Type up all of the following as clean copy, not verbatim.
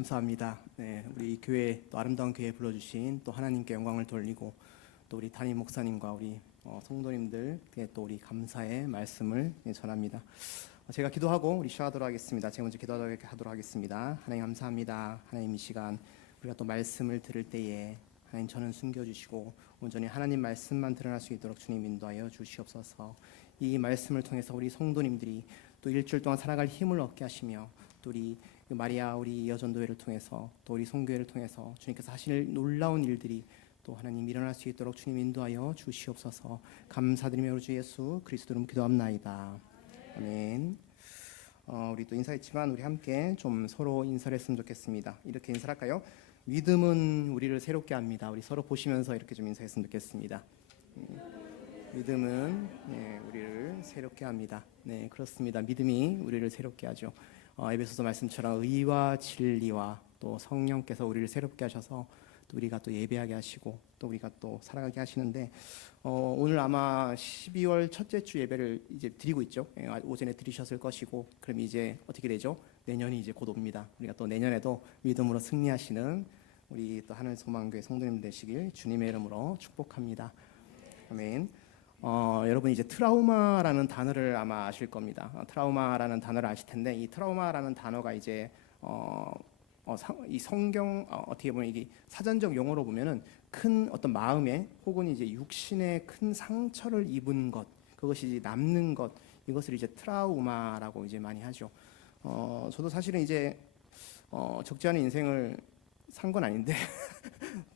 감사합니다. 네, 우리 교회 또 아름다운 교회 불러주신 또 하나님께 영광을 돌리고 또 우리 담임 목사님과 우리 성도님들께 또 우리 감사의 말씀을 전합니다. 제가 기도하고 우리 시작하도록 하겠습니다. 제가 먼저 기도하도록 하겠습니다. 하나님 감사합니다. 하나님 이 시간 우리가 또 말씀을 들을 때에 하나님 저는 숨겨주시고 온전히 하나님 말씀만 드러날 수 있도록 주님 인도하여 주시옵소서. 이 말씀을 통해서 우리 성도님들이 또 일주일 동안 살아갈 힘을 얻게 하시며 또 우리 마리아 우리 여전도회를 통해서 또 우리 송교회를 통해서 주님께서 하실 놀라운 일들이 또 하나님 일어날 수 있도록 주님 인도하여 주시옵소서. 감사드리며 우리 주 예수 그리스도로 기도합나이다. 아멘. 우리 또 인사했지만 우리 함께 좀 서로 인사를 했으면 좋겠습니다. 이렇게 인사를 할까요? 믿음은 우리를 새롭게 합니다. 우리 서로 보시면서 이렇게 좀 인사했으면 좋겠습니다. 믿음은 우리를 새롭게 합니다. 네, 그렇습니다. 믿음이 우리를 새롭게 하죠. 에베소서 말씀처럼 의와 진리와 또 성령께서 우리를 새롭게 하셔서 또 우리가 또 예배하게 하시고 또 우리가 또 살아가게 하시는데 오늘 아마 12월 첫째 주 예배를 이제 드리고 있죠. 오전에 드리셨을 것이고 그럼 이제 어떻게 되죠? 내년이 이제 곧 옵니다. 우리가 또 내년에도 믿음으로 승리하시는 우리 또 하늘 소망교회 성도님 되시길 주님의 이름으로 축복합니다. 아멘. 여러분 이제 트라우마라는 단어를 아마 아실 겁니다. 트라우마라는 단어를 아실 텐데 이 트라우마라는 단어가 이제 이 성경 어떻게 보면 이게 사전적 용어로 보면은 큰 어떤 마음에 혹은 이제 육신에 큰 상처를 입은 것, 그것이 이제 남는 것, 이것을 이제 트라우마라고 이제 많이 하죠. 저도 사실은 이제 적지 않은 인생을 산 건 아닌데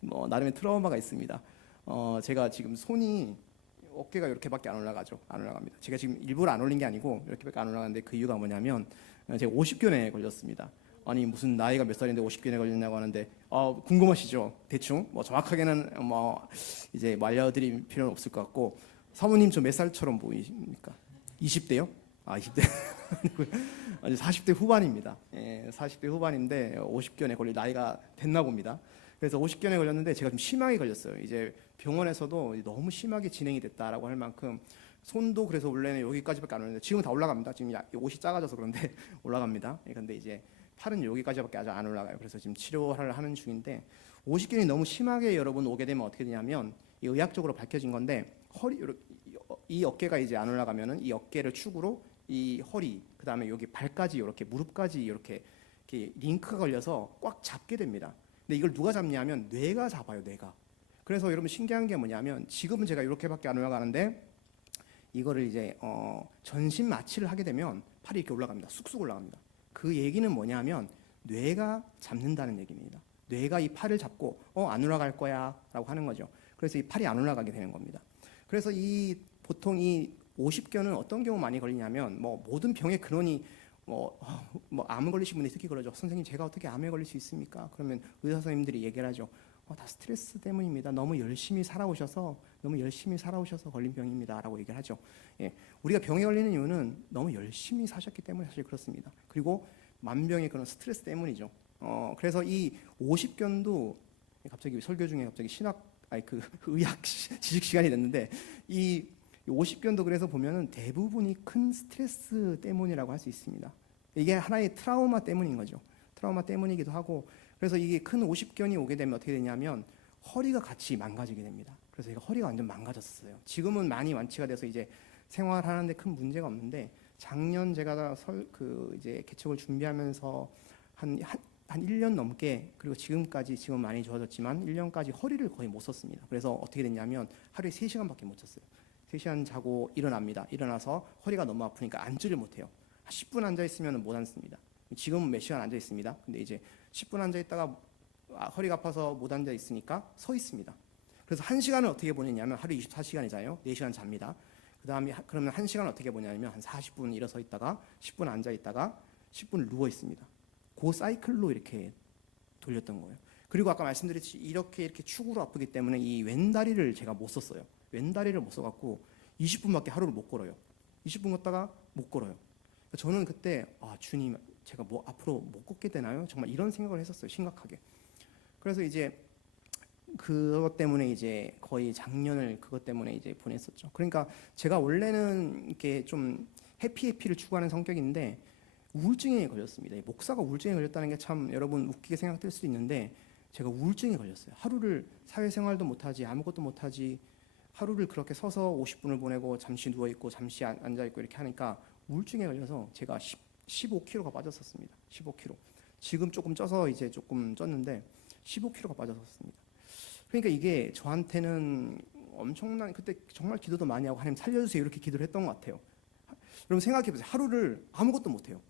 뭐 나름의 트라우마가 있습니다. 제가 지금 손이 어깨가 이렇게밖에 안 올라가죠. 안 올라갑니다. 제가 지금 일부러 안 올린 게 아니고 이렇게밖에 안 올라가는데 그 이유가 뭐냐면 제가 50견에 걸렸습니다. 아니 무슨 나이가 몇 살인데 50견에 걸렸냐고 하는데 궁금하시죠? 대충 뭐 정확하게는 뭐 이제 말려드릴 필요는 없을 것 같고 사모님 저 몇 살처럼 보이십니까? 20대요? 20대 아니 40대 후반입니다. 40대 후반인데 50견에 걸릴 나이가 됐나 봅니다. 그래서 50견에 걸렸는데 제가 좀 심하게 걸렸어요. 이제 병원에서도 너무 심하게 진행이 됐다라고 할 만큼 손도 그래서 원래는 여기까지밖에 안 오는데 지금은 다 올라갑니다. 지금 옷이 작아져서 그런데 올라갑니다. 그런데 이제 팔은 여기까지밖에 아직 안 올라가요. 그래서 지금 치료를 하는 중인데 50견이 너무 심하게 여러분 오게 되면 어떻게 되냐면 이 의학적으로 밝혀진 건데 이 어깨가 이제 안 올라가면은 이 어깨를 축으로 이 허리 그다음에 여기 발까지 이렇게 무릎까지 이렇게 링크가 걸려서 꽉 잡게 됩니다. 근데 이걸 누가 잡냐면 뇌가 잡아요. 뇌가. 그래서 여러분 신기한 게 뭐냐면 지금은 제가 이렇게밖에 안 올라가는데 이거를 이제 전신 마취를 하게 되면 팔이 이렇게 올라갑니다. 쑥쑥 올라갑니다. 그 얘기는 뭐냐면 뇌가 잡는다는 얘기입니다. 뇌가 이 팔을 잡고 안 올라갈 거야 라고 하는 거죠. 그래서 이 팔이 안 올라가게 되는 겁니다. 그래서 보통 이 50견은 어떤 경우 많이 걸리냐면 뭐 모든 병의 근원이 뭐 암 걸리신 분이 특히 그러죠. 선생님 제가 어떻게 암에 걸릴 수 있습니까? 그러면 의사 선생님들이 얘기를 하죠. 다 스트레스 때문입니다. 너무 열심히 살아오셔서 걸린 병입니다 라고 얘기를 하죠. 우리가 병에 걸리는 이유는 너무 열심히 사셨기 때문에 사실 그렇습니다. 그리고 만병의 그런 스트레스 때문이죠. 그래서 이 50견도 갑자기 설교 중에 갑자기 의학 지식 시간이 됐는데 이 50견도 그래서 보면은 대부분이 큰 스트레스 때문이라고 할 수 있습니다. 이게 하나의 트라우마 때문인 거죠. 트라우마 때문이기도 하고 그래서 이게 큰 50견이 오게 되면 어떻게 되냐면 허리가 같이 망가지게 됩니다. 그래서 이거 허리가 완전 망가졌어요. 지금은 많이 완치가 돼서 이제 생활하는데 큰 문제가 없는데 작년 제가 이제 개척을 준비하면서 한 1년 넘게 그리고 지금은 많이 좋아졌지만 1년까지 허리를 거의 못 썼습니다. 그래서 어떻게 됐냐면 하루에 3시간밖에 못 잤어요. 3시간 자고 일어납니다. 일어나서 허리가 너무 아프니까 앉지를 못해요. 10분 앉아 있으면 못 앉습니다. 지금은 몇 시간 앉아 있습니다. 근데 이제 10분 앉아 있다가 허리가 아파서 못 앉아 있으니까 서 있습니다. 그래서 1시간을 어떻게 보내냐면 하루 24시간이 자요. 4시간 잡니다. 그다음에 그러면 1시간을 어떻게 보냐면 한 40분 일어서 있다가 10분 앉아 있다가 10분 누워 있습니다. 그 사이클로 이렇게 돌렸던 거예요. 그리고 아까 말씀드렸듯이 이렇게 축으로 아프기 때문에 이 왼다리를 제가 못 썼어요. 왼다리를 못 써갖고 20분밖에 하루를 못 걸어요. 20분 걷다가 못 걸어요. 저는 그때 주님 제가 뭐 앞으로 못 걷게 되나요? 정말 이런 생각을 했었어요. 심각하게. 그래서 이제 그것 때문에 이제 거의 작년을 그것 때문에 이제 보냈었죠. 그러니까 제가 원래는 이렇게 좀 해피를 추구하는 성격인데 우울증에 걸렸습니다. 목사가 우울증에 걸렸다는 게 참 여러분 웃기게 생각될 수도 있는데 제가 우울증에 걸렸어요. 하루를 사회생활도 못하지 아무것도 못하지 하루를 그렇게 서서 50분을 보내고 잠시 누워있고 잠시 앉아있고 이렇게 하니까 우울증에 걸려서 제가 15kg가 빠졌었습니다. 15kg. 지금 조금 쪄서 이제 조금 쪘는데 15kg가 빠졌었습니다. 그러니까 이게 저한테는 엄청난 그때 정말 기도도 많이 하고 하나님 살려주세요 이렇게 기도를 했던 것 같아요. 여러분 생각해보세요. 하루를 아무것도 못해요.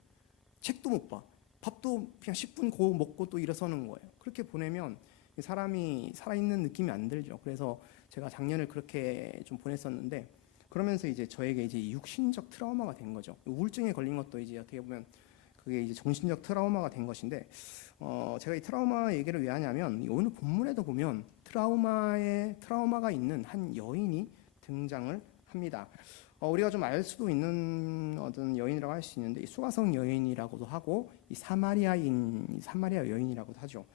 책도 못 봐. 밥도 그냥 10분 고 먹고 또 일어서는 거예요. 그렇게 보내면 사람이 살아있는 느낌이 안 들죠. 그래서 제가 작년을 그렇게 좀 보냈었는데 그러면서 이제 저에게 이제 육신적 트라우마가 된 거죠. 우울증에 걸린 것도 이제 어떻게 보면 그게 이제 정신적 트라우마가 된 것인데 제가 이 트라우마 얘기를 왜 하냐면 오늘 본문에도 보면 트라우마가 있는 한 여인이 등장을 합니다. 우리가 좀 알 수도 있는 어떤 여인이라고 할 수 있는데 이 수가성 여인이라고도 하고 이 사마리아 여인이라고도 하죠.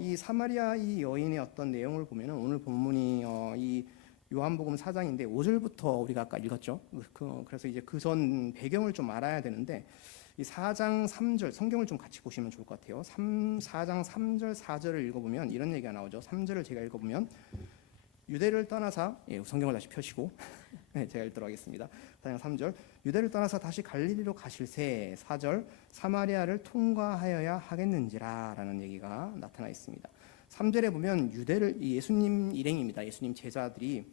이 사마리아 이 여인의 어떤 내용을 보면은 오늘 본문이 이 요한복음 4장인데 5절부터 우리가 아까 읽었죠. 그래서 이제 그 전 배경을 좀 알아야 되는데 이 4장 3절 성경을 좀 같이 보시면 좋을 것 같아요. 4장 3절 4절을 읽어보면 이런 얘기가 나오죠. 3절을 제가 읽어보면 유대를 떠나사 성경을 다시 펴시고 네, 제가 읽도록 하겠습니다. 4장 3절 유대를 떠나서 다시 갈릴리로 가실새 4절 사마리아를 통과하여야 하겠는지라 라는 얘기가 나타나 있습니다. 3절에 보면 예수님 일행입니다. 예수님 제자들이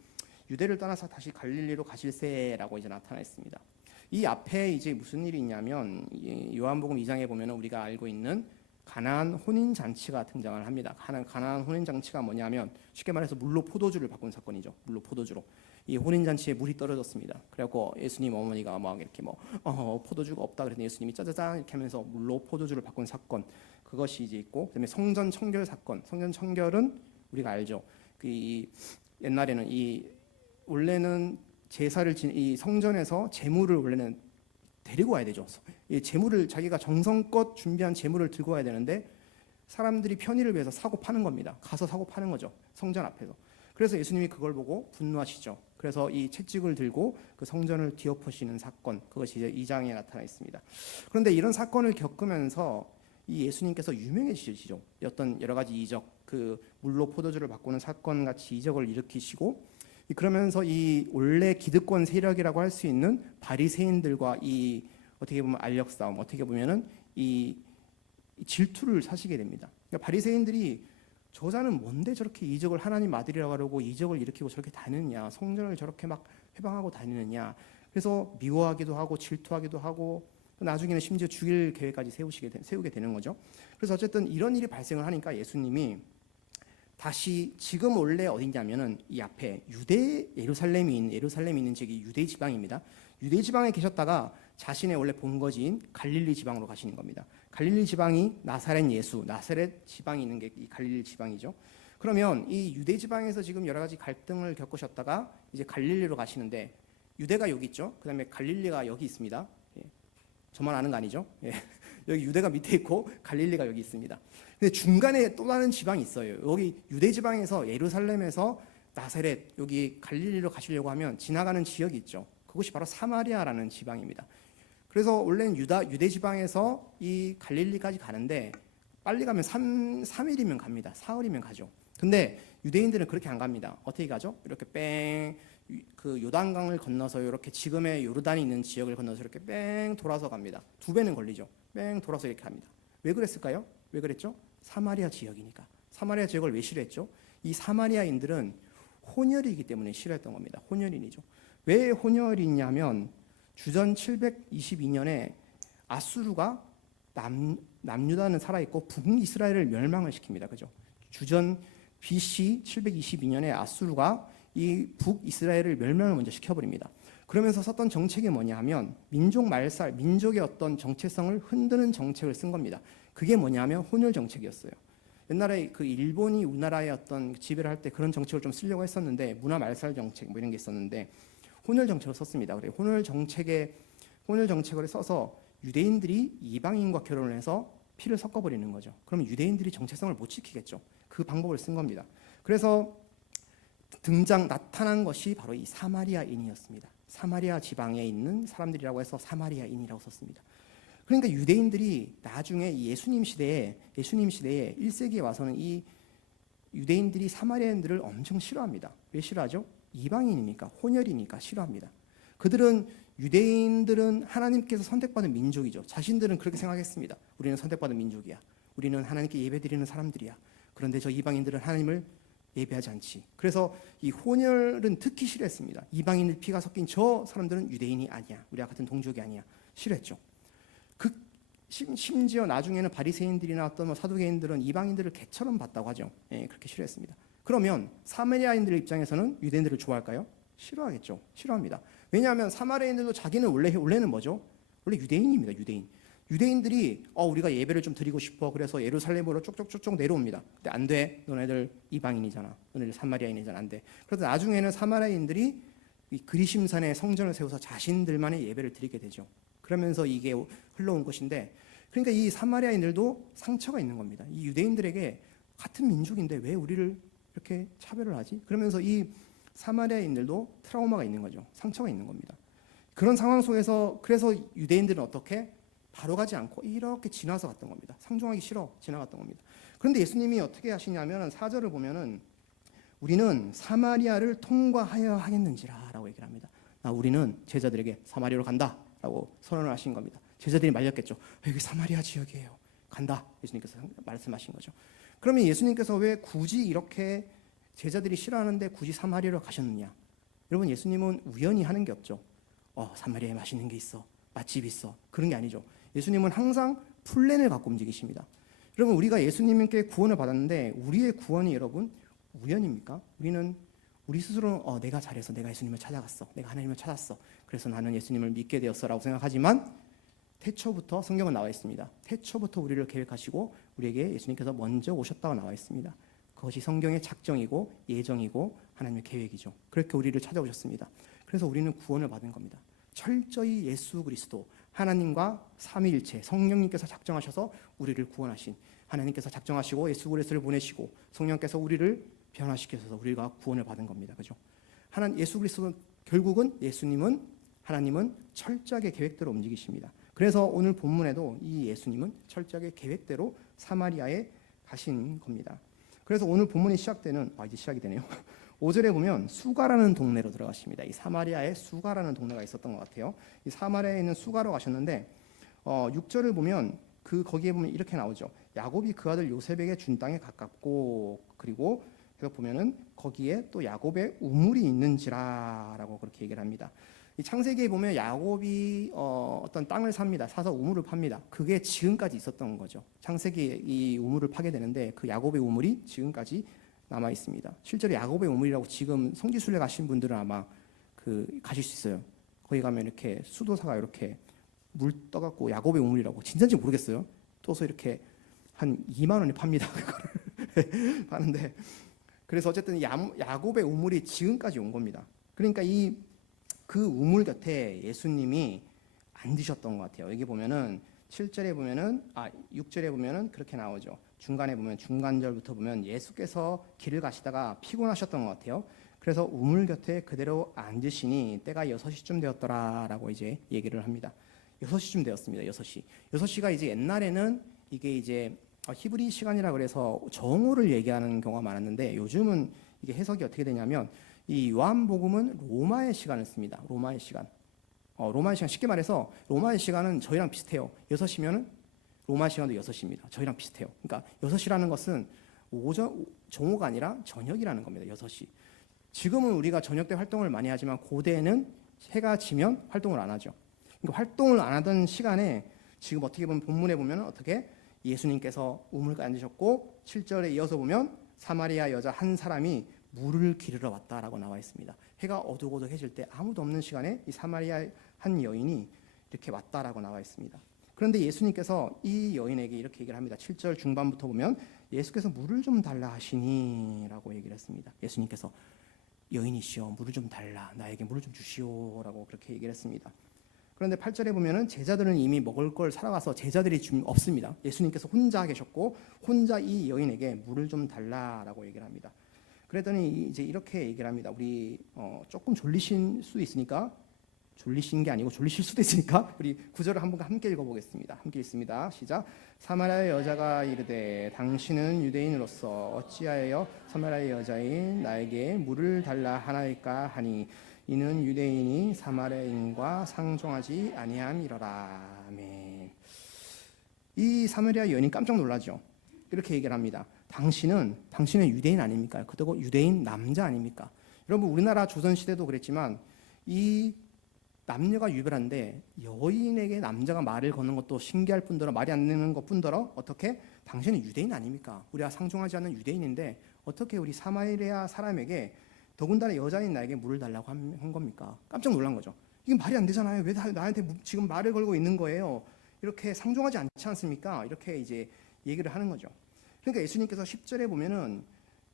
유대를 떠나서 다시 갈릴리로 가실새라고 이제 나타나 있습니다. 이 앞에 이제 무슨 일이 있냐면 요한복음 2장에 보면 우리가 알고 있는 가나안 혼인 잔치가 등장을 합니다. 가나안 혼인 잔치가 뭐냐면 쉽게 말해서 물로 포도주를 바꾼 사건이죠. 물로 포도주로 이 혼인 잔치에 물이 떨어졌습니다. 그래갖고 예수님 어머니가 막 이렇게 포도주가 없다 그랬더니 예수님이 짜자잔 이렇게 하면서 물로 포도주를 바꾼 사건 그것이 이제 있고 그다음에 성전 청결 사건. 성전 청결은 우리가 알죠. 옛날에는 원래는 제사를 이 성전에서 제물을 원래는 데리고 와야 되죠. 이 제물을 자기가 정성껏 준비한 제물을 들고 와야 되는데 사람들이 편의를 위해서 사고 파는 겁니다. 가서 사고 파는 거죠. 성전 앞에서. 그래서 예수님이 그걸 보고 분노하시죠. 그래서 이 채찍을 들고 그 성전을 뒤엎으시는 사건 그것이 이제 2장에 나타나 있습니다. 그런데 이런 사건을 겪으면서 이 예수님께서 유명해지시죠. 어떤 여러 가지 이적 그 물로 포도주를 바꾸는 사건 같이 이적을 일으키시고 그러면서 이 원래 기득권 세력이라고 할 수 있는 바리새인들과 이 어떻게 보면 알력 싸움, 어떻게 보면은 이 질투를 사시게 됩니다. 그러니까 바리새인들이 저자는 뭔데 저렇게 이적을 하나님 아들이라고 하려고 이적을 일으키고 저렇게 다니느냐, 성전을 저렇게 막 회방하고 다니느냐. 그래서 미워하기도 하고 질투하기도 하고 나중에는 심지어 죽일 계획까지 세우게 되는 거죠. 그래서 어쨌든 이런 일이 발생을 하니까 예수님이 다시 지금 원래 어디냐면은 이 앞에 예루살렘이 있는 지역이 유대 지방입니다. 유대 지방에 계셨다가 자신의 원래 본거지인 갈릴리 지방으로 가시는 겁니다. 갈릴리 지방이 나사렛 지방이 있는 게 이 갈릴리 지방이죠. 그러면 이 유대 지방에서 지금 여러 가지 갈등을 겪으셨다가 이제 갈릴리로 가시는데 유대가 여기 있죠. 그다음에 갈릴리가 여기 있습니다. 저만 아는 거 아니죠? 여기 유대가 밑에 있고 갈릴리가 여기 있습니다. 근데 중간에 또 다른 지방이 있어요. 여기 유대 지방에서 예루살렘에서 나사렛 여기 갈릴리로 가시려고 하면 지나가는 지역이 있죠. 그것이 바로 사마리아라는 지방입니다. 그래서 원래는 유대 지방에서 이 갈릴리까지 가는데 빨리 가면 3일이면 갑니다. 사흘이면 가죠. 근데 유대인들은 그렇게 안 갑니다. 어떻게 가죠? 이렇게 그 요단강을 건너서 이렇게 지금의 요르단이 있는 지역을 건너서 이렇게 돌아서 갑니다. 2배는 걸리죠. 돌아서 이렇게 갑니다. 왜 그랬을까요? 왜 그랬죠? 사마리아 지역이니까. 사마리아 지역을 왜 싫어했죠? 이 사마리아인들은 혼혈이기 때문에 싫어했던 겁니다. 혼혈인이죠. 왜 혼혈이냐면 주전 722년에 아수르가 남유다는 살아있고 북이스라엘을 멸망을 시킵니다. 그죠? 주전 BC 722년에 아수르가 이 북이스라엘을 멸망을 먼저 시켜버립니다. 그러면서 썼던 정책이 뭐냐 하면 민족의 어떤 정체성을 흔드는 정책을 쓴 겁니다. 그게 뭐냐 하면 혼혈 정책이었어요. 옛날에 그 일본이 우리나라의 어떤 지배를 할 때 그런 정책을 좀 쓰려고 했었는데 문화 말살 정책 이런 게 있었는데 혼혈 정책을 썼습니다. 그래 혼혈 정책을 써서 유대인들이 이방인과 결혼을 해서 피를 섞어버리는 거죠. 그러면 유대인들이 정체성을 못 지키겠죠. 그 방법을 쓴 겁니다. 그래서 나타난 것이 바로 이 사마리아인이었습니다. 사마리아 지방에 있는 사람들이라고 해서 사마리아인이라고 썼습니다. 그러니까 유대인들이 나중에 예수님 시대에 1세기에 와서는 이 유대인들이 사마리아인들을 엄청 싫어합니다. 왜 싫어하죠? 이방인이니까, 혼혈이니까 싫어합니다. 그들은 유대인들은 하나님께서 선택받은 민족이죠. 자신들은 그렇게 생각했습니다. 우리는 선택받은 민족이야. 우리는 하나님께 예배드리는 사람들이야. 그런데 저 이방인들은 하나님을 예배하지 않지. 그래서 이 혼혈은 특히 싫어했습니다. 이방인들 피가 섞인 저 사람들은 유대인이 아니야. 우리와 같은 동족이 아니야. 싫어했죠. 심지어 나중에는 바리새인들이나 어떤 사두개인들은 이방인들을 개처럼 봤다고 하죠. 예, 그렇게 싫어했습니다. 그러면 사마리아인들 입장에서는 유대인들을 좋아할까요? 싫어하겠죠. 싫어합니다. 왜냐하면 사마리아인들도 자기는 원래는 뭐죠? 원래 유대인입니다. 유대인들이 우리가 예배를 좀 드리고 싶어. 그래서 예루살렘으로 쪽쪽쪽쪽 내려옵니다. 근데 안 돼. 너네들 이방인이잖아. 너네들 사마리아인이잖아. 안 돼. 그래서 나중에는 사마리아인들이 이 그리심산에 성전을 세워서 자신들만의 예배를 드리게 되죠. 그러면서 이게 흘러온 것인데, 그러니까 이 사마리아인들도 상처가 있는 겁니다. 이 유대인들에게 같은 민족인데 왜 우리를 이렇게 차별을 하지? 그러면서 이 사마리아인들도 트라우마가 있는 거죠. 상처가 있는 겁니다. 그런 상황 속에서 그래서 유대인들은 어떻게 바로 가지 않고 이렇게 지나서 갔던 겁니다. 상종하기 싫어 지나갔던 겁니다. 그런데 예수님이 어떻게 하시냐면 4절을 보면은 우리는 사마리아를 통과하여 하겠는지라라고 얘기를 합니다. 우리는 제자들에게 사마리아로 간다라고 선언을 하신 겁니다. 제자들이 말렸겠죠. 여기 사마리아 지역이에요. 간다. 예수님께서 말씀하신 거죠. 그러면 예수님께서 왜 굳이 이렇게 제자들이 싫어하는데 굳이 사마리아로 가셨느냐? 여러분, 예수님은 우연히 하는 게 없죠. 사마리아에 맛있는 게 있어. 맛집 있어. 그런 게 아니죠. 예수님은 항상 플랜을 갖고 움직이십니다. 여러분, 우리가 예수님께 구원을 받았는데 우리의 구원이 여러분 우연입니까? 우리 스스로 내가 잘해서 내가 예수님을 찾아갔어. 내가 하나님을 찾았어. 그래서 나는 예수님을 믿게 되었어라고 생각하지만 태초부터 성경은 나와 있습니다. 태초부터 우리를 계획하시고 우리에게 예수님께서 먼저 오셨다고 나와 있습니다. 그것이 성경의 작정이고 예정이고 하나님의 계획이죠. 그렇게 우리를 찾아오셨습니다. 그래서 우리는 구원을 받은 겁니다. 철저히 예수 그리스도 하나님과 삼위일체 성령님께서 작정하셔서 우리를 구원하신, 하나님께서 작정하시고 예수 그리스도를 보내시고 성령께서 우리를 변화시켜서 우리가 구원을 받은 겁니다. 그죠? 예수 그리스도는 결국은 하나님은 철저하게 계획대로 움직이십니다. 그래서 오늘 본문에도 이 예수님은 철저하게 계획대로 사마리아에 가신 겁니다. 그래서 오늘 본문이 시작되는 이제 시작이 되네요. 5절에 보면 수가라는 동네로 들어가십니다. 이 사마리아에 수가라는 동네가 있었던 것 같아요. 이 사마리아에 있는 수가로 가셨는데 6절을 보면 거기에 보면 이렇게 나오죠. 야곱이 그 아들 요셉에게 준 땅에 가깝고, 그리고 그래서 보면은 거기에 또 야곱의 우물이 있는지라라고 그렇게 얘기를 합니다. 이 창세기에 보면 야곱이 어떤 땅을 삽니다. 사서 우물을 팝니다. 그게 지금까지 있었던 거죠. 창세기에 이 우물을 파게 되는데 그 야곱의 우물이 지금까지 남아 있습니다. 실제로 야곱의 우물이라고 지금 성지순례 가신 분들은 아마 가실 수 있어요. 거기 가면 이렇게 수도사가 이렇게 물 떠갖고 야곱의 우물이라고 진짜인지 모르겠어요. 떠서 이렇게 한 2만 원에 팝니다. 그거를 파는데, 그래서 어쨌든 야곱의 우물이 지금까지 온 겁니다. 그러니까 그 우물 곁에 예수님이 앉으셨던 것 같아요. 여기 보면은 6절에 보면은 그렇게 나오죠. 중간에 보면 중간절부터 보면 예수께서 길을 가시다가 피곤하셨던 것 같아요. 그래서 우물 곁에 그대로 앉으시니 때가 6시쯤 되었더라라고 이제 얘기를 합니다. 6시쯤 되었습니다. 6시. 6시가 이제 옛날에는 이게 이제 히브리 시간이라 그래서 정오를 얘기하는 경우가 많았는데 요즘은 이게 해석이 어떻게 되냐면 이 요한복음은 로마의 시간을 씁니다. 로마의 시간 쉽게 말해서 로마의 시간은 저희랑 비슷해요. 6시면은 로마 시간도 6시입니다. 저희랑 비슷해요. 그러니까 6시라는 것은 정오가 아니라 저녁이라는 겁니다. 6시. 지금은 우리가 저녁 때 활동을 많이 하지만 고대에는 해가 지면 활동을 안 하죠. 그러니까 활동을 안 하던 시간에 지금 어떻게 보면 본문에 보면 어떻게 예수님께서 우물가에 앉으셨고 7절에 이어서 보면 사마리아 여자 한 사람이 물을 기르러 왔다라고 나와 있습니다. 해가 어둑어둑해질 때 아무도 없는 시간에 이 사마리아 한 여인이 이렇게 왔다라고 나와 있습니다. 그런데 예수님께서 이 여인에게 이렇게 얘기를 합니다. 7절 중반부터 보면 예수께서 물을 좀 달라 하시니라고 얘기를 했습니다. 예수님께서 여인이시여 물을 좀 달라, 나에게 물을 좀 주시오라고 그렇게 얘기를 했습니다. 그런데 8절에 보면은 제자들은 이미 먹을 걸 사러가서 제자들이 없습니다. 예수님께서 혼자 계셨고 혼자 이 여인에게 물을 좀 달라라고 얘기를 합니다. 그랬더니 이제 이렇게 얘기를 합니다. 우리 조금 졸리신 수 있으니까 졸리신 게 아니고 졸리실 수도 있으니까 우리 구절을 한번 함께 읽어보겠습니다. 함께 읽습니다. 시작. 사마리아의 여자가 이르되 당신은 유대인으로서 어찌하여 사마리아의 여자인 나에게 물을 달라 하나이까 하니 이는 유대인이 사마리아인과 상종하지 아니함이로라. 아멘. 이 사마리아 여인이 깜짝 놀라죠. 이렇게 얘기를 합니다. 당신은 유대인 아닙니까? 그리고 유대인 남자 아닙니까? 여러분 우리나라 조선시대도 그랬지만 이 남녀가 유별한데 여인에게 남자가 말을 거는 것도 신기할 뿐더러 말이 안 되는 것 뿐더러 어떻게 당신은 유대인 아닙니까? 우리가 상종하지 않는 유대인인데 어떻게 우리 사마리아 사람에게 더군다나 여자인 나에게 물을 달라고 한 겁니까? 깜짝 놀란 거죠. 이게 말이 안 되잖아요. 왜 나한테 지금 말을 걸고 있는 거예요? 이렇게 상종하지 않지 않습니까? 이렇게 이제 얘기를 하는 거죠. 그러니까 예수님께서 10절에 보면은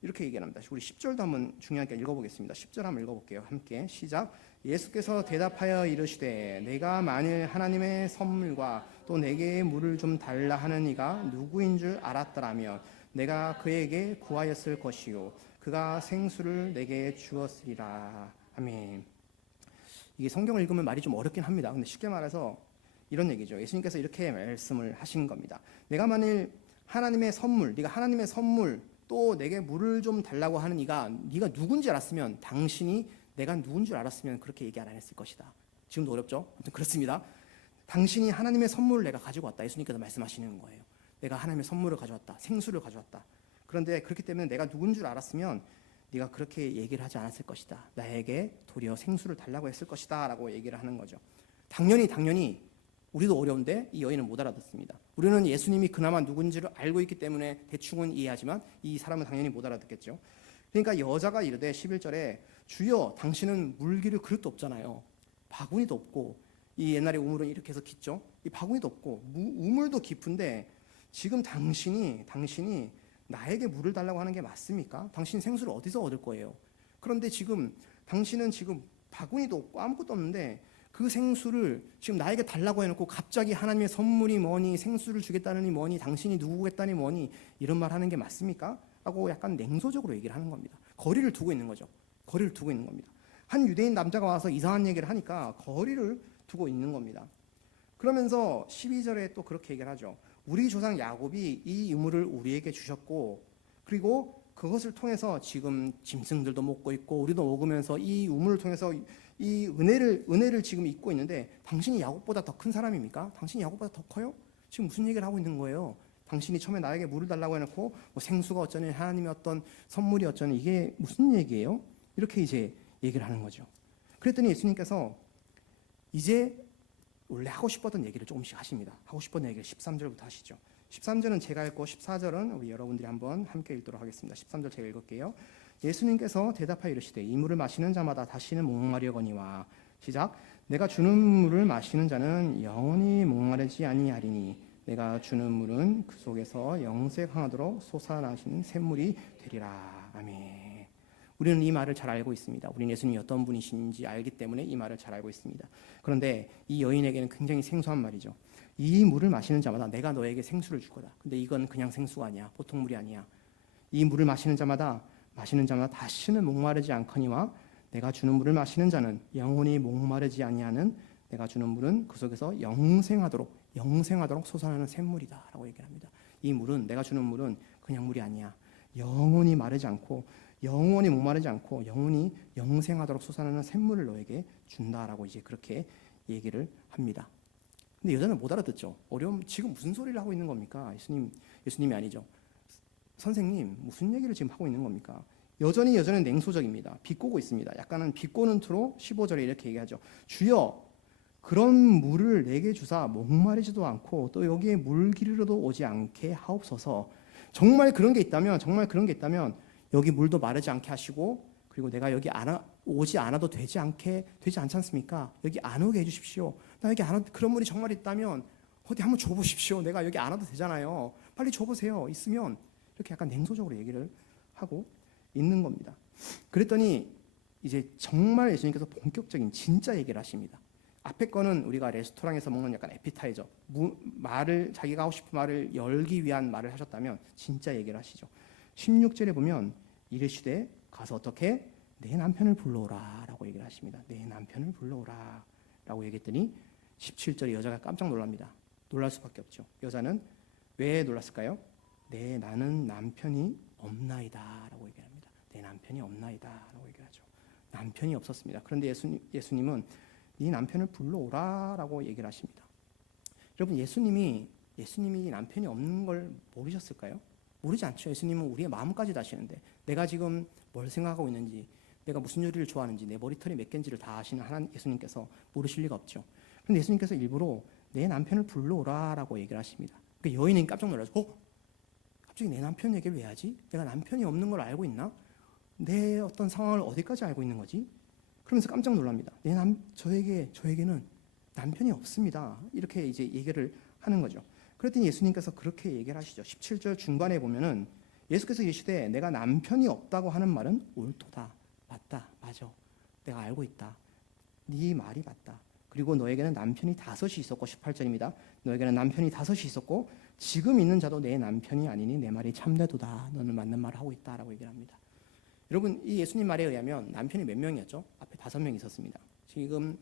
이렇게 얘기합니다. 우리 10절도 한번 중요하게 읽어보겠습니다. 10절 한번 읽어볼게요. 함께 시작. 예수께서 대답하여 이르시되 내가 만일 하나님의 선물과 또 내게 물을 좀 달라 하는 이가 누구인 줄 알았더라면 내가 그에게 구하였을 것이요 그가 생수를 내게 주었으리라. 아멘. 이게 성경을 읽으면 말이 좀 어렵긴 합니다. 근데 쉽게 말해서 이런 얘기죠. 예수님께서 이렇게 말씀을 하신 겁니다. 내가 만일 하나님의 선물, 네가 하나님의 선물 또 내게 물을 좀 달라고 하는 네가 누군지 알았으면 당신이 내가 누군 줄 알았으면 그렇게 얘기 안 했을 것이다. 지금도 어렵죠? 아무튼 그렇습니다. 당신이 하나님의 선물을 내가 가지고 왔다. 예수님께서 말씀하시는 거예요. 내가 하나님의 선물을 가져왔다. 생수를 가져왔다. 그런데 그렇기 때문에 내가 누군 줄 알았으면 네가 그렇게 얘기를 하지 않았을 것이다. 나에게 도리어 생수를 달라고 했을 것이다 라고 얘기를 하는 거죠. 당연히 우리도 어려운데 이 여인은 못 알아듣습니다. 우리는 예수님이 그나마 누군지를 알고 있기 때문에 대충은 이해하지만 이 사람은 당연히 못 알아듣겠죠. 그러니까 여자가 이르되 11절에 주여 당신은 물기를 그릇도 없잖아요. 바구니도 없고 이 옛날에 우물은 이렇게 해서 깊죠. 이 바구니도 없고 우물도 깊은데 지금 당신이 나에게 물을 달라고 하는 게 맞습니까? 당신 생수를 어디서 얻을 거예요? 그런데 지금 당신은 지금 바구니도 없고 아무것도 없는데 그 생수를 지금 나에게 달라고 해놓고 갑자기 하나님의 선물이 뭐니 생수를 주겠다느니 뭐니 당신이 누구겠다니 뭐니 이런 말 하는 게 맞습니까? 하고 약간 냉소적으로 얘기를 하는 겁니다. 거리를 두고 있는 거죠. 거리를 두고 있는 겁니다. 한 유대인 남자가 와서 이상한 얘기를 하니까 거리를 두고 있는 겁니다. 그러면서 12절에 또 그렇게 얘기를 하죠. 우리 조상 야곱이 이 유물을 우리에게 주셨고 그리고 그것을 통해서 지금 짐승들도 먹고 있고 우리도 먹으면서 이 우물을 통해서 이 은혜를 지금 잊고 있는데 당신이 야곱보다 더 큰 사람입니까? 당신이 야곱보다 더 커요? 지금 무슨 얘기를 하고 있는 거예요? 당신이 처음에 나에게 물을 달라고 해놓고 뭐 생수가 어쩌니 하나님의 어떤 선물이 어쩌니 이게 무슨 얘기예요? 이렇게 이제 얘기를 하는 거죠. 그랬더니 예수님께서 이제 원래 하고 싶었던 얘기를 조금씩 하십니다. 하고 싶었던 얘기를 13절부터 하시죠. 13절은 제가 읽고 14절은 우리 여러분들이 한번 함께 읽도록 하겠습니다. 13절 제가 읽을게요. 예수님께서 대답하여 이르시되 이 물을 마시는 자마다 다시는 목마르거니와 시작. 내가 주는 물을 마시는 자는 영원히 목마르지 아니하리니 내가 주는 물은 그 속에서 영생하도록 솟아나시는 샘물이 되리라. 아멘. 우리는 이 말을 잘 알고 있습니다. 우리는 예수님이 어떤 분이신지 알기 때문에 이 말을 잘 알고 있습니다. 그런데 이 여인에게는 굉장히 생소한 말이죠. 이 물을 마시는 자마다 내가 너에게 생수를 줄 거다. 근데 이건 그냥 생수가 아니야. 보통 물이 아니야. 이 물을 마시는 자마다 다시는 목마르지 않거니와 내가 주는 물을 마시는 자는 영원히 목마르지 아니하는 내가 주는 물은 그 속에서 영생하도록 솟아나는 샘물이다라고 얘기를 합니다. 이 물은 내가 주는 물은 그냥 물이 아니야. 영원히 마르지 않고 영원히 목마르지 않고 영원히 영생하도록 솟아나는 샘물을 너에게 준다라고 이제 그렇게 얘기를 합니다. 근데 여자는 못 알아듣죠. 지금 무슨 소리를 하고 있는 겁니까? 예수님이 아니죠. 선생님 무슨 얘기를 지금 하고 있는 겁니까? 여전히 냉소적입니다. 비꼬고 있습니다. 약간은 비꼬는 투로 15절에 이렇게 얘기하죠. 주여 그런 물을 내게 주사 목마르지도 않고 또 여기에 물 기르러도 오지 않게 하옵소서. 정말 그런 게 있다면 여기 물도 마르지 않게 하시고 그리고 내가 여기 오지 않아도 되지 않지 않습니까? 여기 안 오게 해주십시오. 나 여기 안 와도 그런 물이 정말 있다면 어디 한번 줘보십시오. 내가 여기 안 와도 되잖아요. 빨리 줘보세요. 있으면 이렇게 약간 냉소적으로 얘기를 하고 있는 겁니다. 그랬더니 이제 정말 예수님께서 본격적인 진짜 얘기를 하십니다. 앞에 거는 우리가 레스토랑에서 먹는 약간 에피타이저 자기가 하고 싶은 말을 열기 위한 말을 하셨다면 진짜 얘기를 하시죠. 16절에 보면 이르시되 가서 어떻게 내 남편을 불러오라 라고 얘기를 하십니다. 내 남편을 불러오라 라고 얘기했더니 17절에 여자가 깜짝 놀랍니다. 놀랄 수밖에 없죠. 여자는 왜 놀랐을까요? 나는 남편이 없나이다 라고 얘기합니다. 내 남편이 없나이다 라고 얘기하죠. 남편이 없었습니다. 그런데 예수님은 네 남편을 불러오라 라고 얘기를 하십니다. 여러분, 예수님이 남편이 없는 걸 모르셨을까요? 모르지 않죠. 예수님은 우리의 마음까지 아시는데, 내가 지금 뭘 생각하고 있는지, 내가 무슨 요리를 좋아하는지, 내 머리털이 몇 개인지를 다 아시는 하나님 예수님께서 모르실 리가 없죠. 그런데 예수님께서 일부러 내 남편을 불러오라라고 얘기를 하십니다. 그러니까 여인은 깜짝 놀라서 갑자기 내 남편 얘기를 왜 하지? 내가 남편이 없는 걸 알고 있나? 내 어떤 상황을 어디까지 알고 있는 거지? 그러면서 깜짝 놀랍니다. 저에게는 남편이 없습니다. 이렇게 이제 얘기를 하는 거죠. 그랬더니 예수님께서 그렇게 얘기를 하시죠. 17절 중반에 보면은 예수께서 이르시되 내가 남편이 없다고 하는 말은 옳도다. 맞다. 맞아. 내가 알고 있다. 네 말이 맞다. 그리고 너에게는 남편이 5이 있었고, 18절입니다. 너에게는 남편이 5이 있었고 지금 있는 자도 내 남편이 아니니 내 말이 참되도다. 너는 맞는 말을 하고 있다라고 얘기를 합니다. 여러분, 이 예수님 말에 의하면 남편이 몇 명이었죠? 앞에 5명 있었습니다. 지금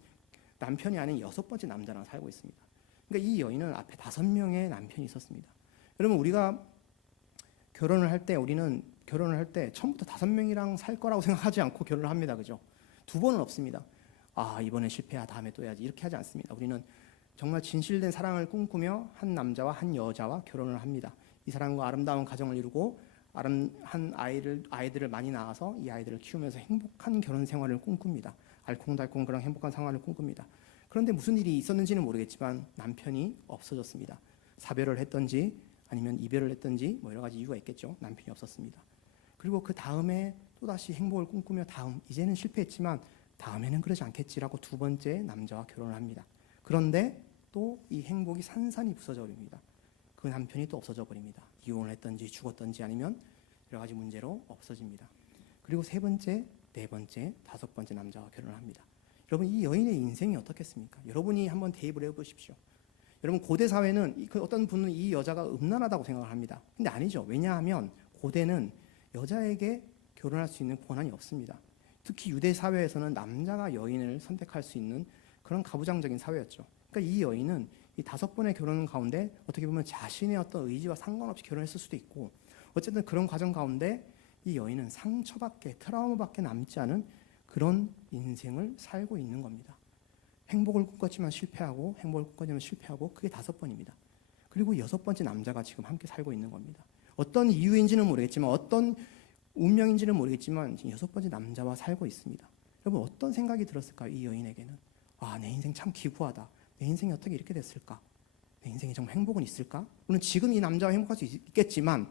남편이 아닌 6번째 남자랑 살고 있습니다. 그러니까 이 여인은 앞에 5명의 남편이 있었습니다. 여러분, 우리가 우리는 결혼을 할 때 처음부터 5명이랑 살 거라고 생각하지 않고 결혼을 합니다. 그죠? 2번은 없습니다. 이번에 실패야, 다음에 또 해야지, 이렇게 하지 않습니다. 우리는 정말 진실된 사랑을 꿈꾸며 한 남자와 한 여자와 결혼을 합니다. 이 사람과 아름다운 가정을 이루고 한 아이들을 많이 낳아서 이 아이들을 키우면서 행복한 결혼 생활을 꿈꿉니다. 알콩달콩 그런 행복한 생활을 꿈꿉니다. 그런데 무슨 일이 있었는지는 모르겠지만 남편이 없어졌습니다. 사별을 했던지 아니면 이별을 했던지 여러 가지 이유가 있겠죠. 남편이 없었습니다. 그리고 그 다음에 또다시 행복을 꿈꾸며 이제는 실패했지만 다음에는 그러지 않겠지라고 2번째 남자와 결혼을 합니다. 그런데 또 이 행복이 산산이 부서져 버립니다. 그 남편이 또 없어져 버립니다. 이혼을 했던지 죽었던지 아니면 여러 가지 문제로 없어집니다. 그리고 3번째, 4번째, 5번째 남자와 결혼을 합니다. 여러분, 이 여인의 인생이 어떻겠습니까? 여러분이 한번 대입을 해보십시오. 여러분, 고대 사회는 어떤 분은 이 여자가 음란하다고 생각을 합니다. 근데 아니죠. 왜냐하면 고대는 여자에게 결혼할 수 있는 권한이 없습니다. 특히 유대 사회에서는 남자가 여인을 선택할 수 있는 그런 가부장적인 사회였죠. 그러니까 이 여인은 이 5번의 결혼 가운데 어떻게 보면 자신의 어떤 의지와 상관없이 결혼했을 수도 있고, 어쨌든 그런 과정 가운데 이 여인은 상처밖에, 트라우마밖에 남지 않은 그런 인생을 살고 있는 겁니다. 행복을 꿈꿨지만 실패하고, 행복을 꿈꿨지만 실패하고, 그게 5번입니다. 그리고 6번째 남자가 지금 함께 살고 있는 겁니다. 어떤 이유인지는 모르겠지만, 어떤 운명인지는 모르겠지만 지금 6번째 남자와 살고 있습니다. 여러분, 어떤 생각이 들었을까요? 이 여인에게는 내 인생 참 기구하다. 내 인생이 어떻게 이렇게 됐을까? 내 인생에 정말 행복은 있을까? 물론 지금 이 남자와 행복할 수 있겠지만,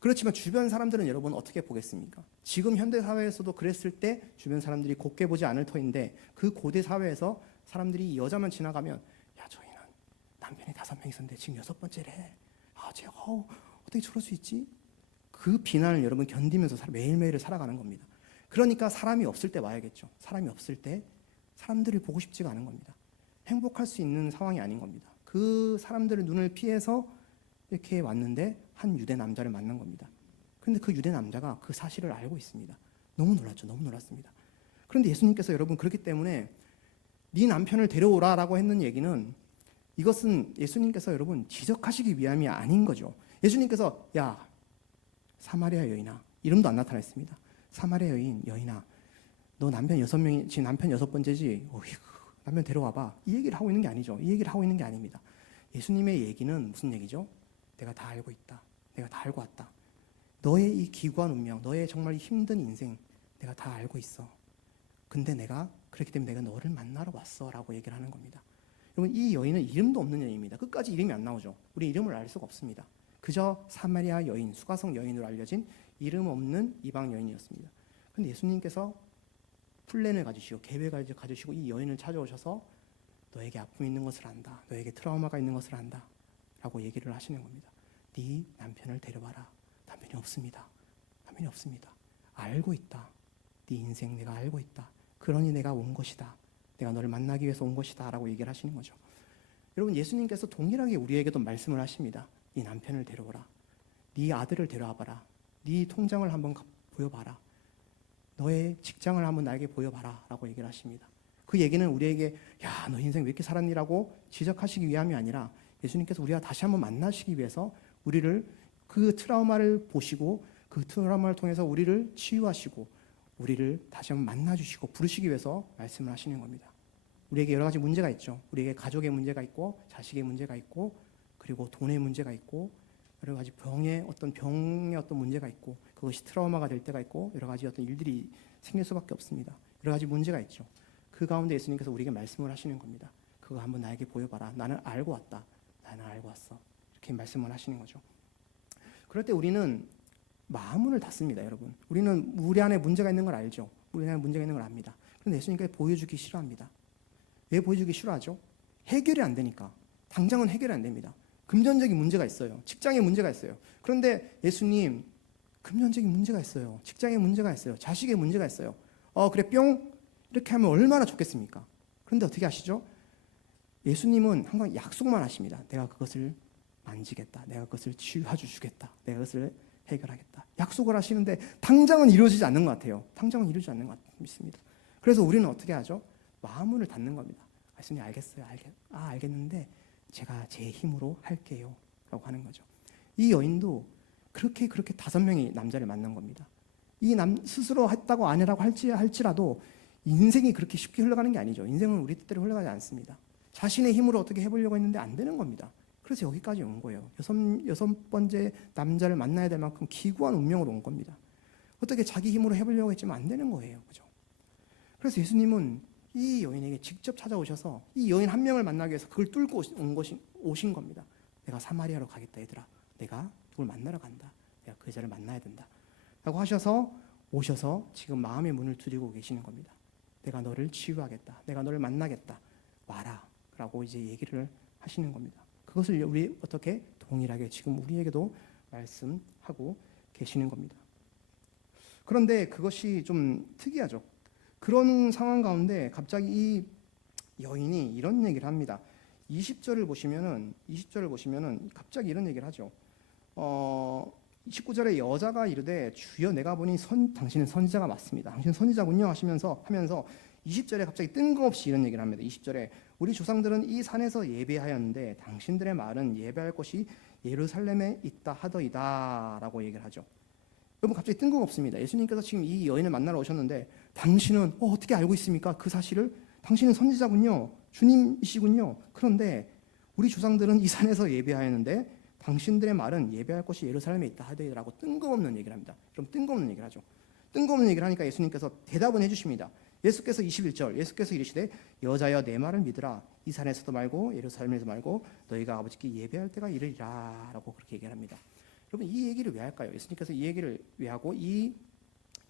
그렇지만 주변 사람들은 여러분 어떻게 보겠습니까? 지금 현대 사회에서도 그랬을 때 주변 사람들이 곱게 보지 않을 터인데, 그 고대 사회에서 사람들이 여자만 지나가면 저희는 남편이 5명 있었는데 지금 6번째래. 제가 어떻게 저럴 수 있지? 그 비난을 여러분 견디면서 매일매일을 살아가는 겁니다. 그러니까 사람이 없을 때 와야겠죠. 사람이 없을 때 사람들을 보고 싶지가 않은 겁니다. 행복할 수 있는 상황이 아닌 겁니다. 그 사람들의 눈을 피해서 이렇게 왔는데 한 유대 남자를 만난 겁니다. 그런데 그 유대 남자가 그 사실을 알고 있습니다. 너무 놀랐죠. 너무 놀랐습니다. 그런데 예수님께서 여러분, 그렇기 때문에 네 남편을 데려오라라고 했는 얘기는, 이것은 예수님께서 여러분 지적하시기 위함이 아닌 거죠. 예수님께서 사마리아 여인아, 이름도 안 나타났습니다. 사마리아 여인아, 너 남편 6명이, 지금 남편 6번째지? 남편 데려와봐. 이 얘기를 하고 있는 게 아니죠. 이 얘기를 하고 있는 게 아닙니다. 예수님의 얘기는 무슨 얘기죠? 내가 다 알고 있다. 내가 다 알고 왔다. 너의 이 기구한 운명, 너의 정말 힘든 인생, 내가 다 알고 있어. 근데 그렇기 때문에 내가 너를 만나러 왔어 라고 얘기를 하는 겁니다. 여러분, 이 여인은 이름도 없는 여인입니다. 끝까지 이름이 안 나오죠. 우리 이름을 알 수가 없습니다. 그저 사마리아 여인, 수가성 여인으로 알려진 이름 없는 이방 여인이었습니다. 그런데 예수님께서 플랜을 가지시고 계획을 가지시고 이 여인을 찾아오셔서 너에게 아픔이 있는 것을 안다. 너에게 트라우마가 있는 것을 안다. 라고 얘기를 하시는 겁니다. 네 남편을 데려와라. 남편이 없습니다. 남편이 없습니다. 알고 있다. 네 인생 내가 알고 있다. 그러니 내가 온 것이다. 내가 너를 만나기 위해서 온 것이다. 라고 얘기를 하시는 거죠. 여러분, 예수님께서 동일하게 우리에게도 말씀을 하십니다. 네 남편을 데려오라. 네 아들을 데려와봐라. 네 통장을 한번 보여봐라. 너의 직장을 한번 나에게 보여봐라. 라고 얘기를 하십니다. 그 얘기는 우리에게 야, 너 인생 왜 이렇게 살았니라고 지적하시기 위함이 아니라 예수님께서 우리가 다시 한번 만나시기 위해서 우리를 그 트라우마를 보시고 그 트라우마를 통해서 우리를 치유하시고 우리를 다시 한번 만나주시고 부르시기 위해서 말씀을 하시는 겁니다. 우리에게 여러 가지 문제가 있죠. 우리에게 가족의 문제가 있고 자식의 문제가 있고 그리고 돈의 문제가 있고 여러 가지 병의 어떤 문제가 있고 그것이 트라우마가 될 때가 있고 여러 가지 어떤 일들이 생길 수밖에 없습니다. 여러 가지 문제가 있죠. 그 가운데 예수님께서 우리에게 말씀을 하시는 겁니다. 그거 한번 나에게 보여봐라. 나는 알고 왔다. 나는 알고 왔어. 이렇게 말씀을 하시는 거죠. 그럴 때 우리는 마음문을 닫습니다, 여러분. 우리는 우리 안에 문제가 있는 걸 알죠. 우리 안에 문제가 있는 걸 압니다. 그런데 예수님께서 보여주기 싫어합니다. 왜 보여주기 싫어하죠? 해결이 안 되니까. 당장은 해결이 안 됩니다. 금전적인 문제가 있어요. 직장에 문제가 있어요. 그런데 예수님, 금전적인 문제가 있어요. 직장에 문제가 있어요. 자식에 문제가 있어요. 그래 뿅 이렇게 하면 얼마나 좋겠습니까? 그런데 어떻게 하시죠? 예수님은 항상 약속만 하십니다. 내가 그것을 만지겠다. 내가 그것을 치유해 주겠다. 내가 그것을 해결하겠다. 약속을 하시는데 당장은 이루어지지 않는 것 같아요. 당장은 이루어지지 않는 것 같습니다. 그래서 우리는 어떻게 하죠? 마음문을 닫는 겁니다. 예수님 알겠어요. 알겠는데 제가 제 힘으로 할게요. 라고 하는 거죠. 이 여인도 그렇게 5명의 남자를 만난 겁니다. 이 스스로 했다고 아니라고 할지라도 인생이 그렇게 쉽게 흘러가는 게 아니죠. 인생은 우리 뜻대로 흘러가지 않습니다. 자신의 힘으로 어떻게 해보려고 했는데 안 되는 겁니다. 그래서 여기까지 온 거예요. 여섯 번째 남자를 만나야 될 만큼 기구한 운명으로 온 겁니다. 어떻게 자기 힘으로 해보려고 했지만 안 되는 거예요. 그죠? 그래서 예수님은 이 여인에게 직접 찾아오셔서 이 여인 한 명을 만나기 위해서 그걸 뚫고 오신 겁니다. 내가 사마리아로 가겠다 얘들아. 내가 누굴 만나러 간다. 내가 그 여자를 만나야 된다. 라고 하셔서 오셔서 지금 마음의 문을 두드리고 계시는 겁니다. 내가 너를 치유하겠다. 내가 너를 만나겠다. 와라. 라고 이제 얘기를 하시는 겁니다. 그것을 우리 어떻게 동일하게 지금 우리에게도 말씀하고 계시는 겁니다. 그런데 그것이 좀 특이하죠. 그런 상황 가운데 갑자기 이 여인이 이런 얘기를 합니다. 20절을 보시면은 갑자기 이런 얘기를 하죠. 19절에 여자가 이르되 주여 내가 보니 당신은 선지자가 맞습니다. 당신은 선지자군요 하면서 20절에 갑자기 뜬금없이 이런 얘기를 합니다. 20절에 우리 조상들은 이 산에서 예배하였는데 당신들의 말은 예배할 곳이 예루살렘에 있다 하더이다 라고 얘기를 하죠. 여러분 갑자기 뜬금없습니다. 예수님께서 지금 이 여인을 만나러 오셨는데 당신은 어떻게 알고 있습니까? 그 사실을? 당신은 선지자군요. 주님이시군요. 그런데 우리 조상들은 이 산에서 예배하였는데 당신들의 말은 예배할 곳이 예루살렘에 있다 하더이라고 뜬금없는 얘기를 합니다. 좀 뜬금없는 얘기를 하죠. 뜬금없는 얘기를 하니까 예수님께서 대답은 해주십니다. 예수께서 21절 예수께서 이르시되 여자여 내 말을 믿으라. 이 산에서도 말고 예루살렘에서 말고 너희가 아버지께 예배할 때가 이르리라 라고 그렇게 얘기를 합니다. 여러분 이 얘기를 왜 할까요? 예수님께서 이 얘기를 왜 하고 이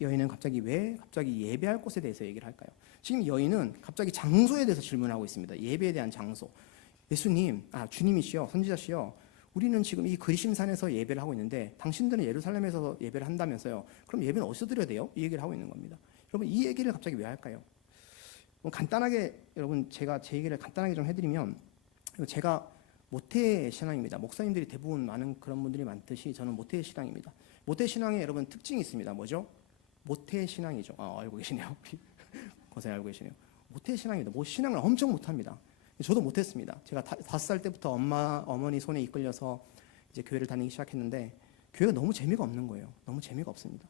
여인은 갑자기 예배할 곳에 대해서 얘기를 할까요? 지금 여인은 갑자기 장소에 대해서 질문하고 있습니다. 예배에 대한 장소. 주님이시여 선지자시여 우리는 지금 이 그리심산에서 예배를 하고 있는데 당신들은 예루살렘에서 예배를 한다면서요. 그럼 예배는 어디서 드려야 돼요? 이 얘기를 하고 있는 겁니다. 여러분 이 얘기를 갑자기 왜 할까요? 간단하게 여러분 제가 제 얘기를 간단하게 좀 해드리면 제가 모태 신앙입니다. 목사님들이 대부분 많은 그런 분들이 많듯이 저는 모태 신앙입니다. 모태 신앙에 여러분 특징이 있습니다. 뭐죠? 모태 신앙이죠. 알고 계시네요. 고생 알고 계시네요. 모태 신앙입니다. 신앙을 엄청 못합니다. 저도 못했습니다. 제가 5살 때부터 어머니 손에 이끌려서 이제 교회를 다니기 시작했는데 교회가 너무 재미가 없는 거예요. 너무 재미가 없습니다.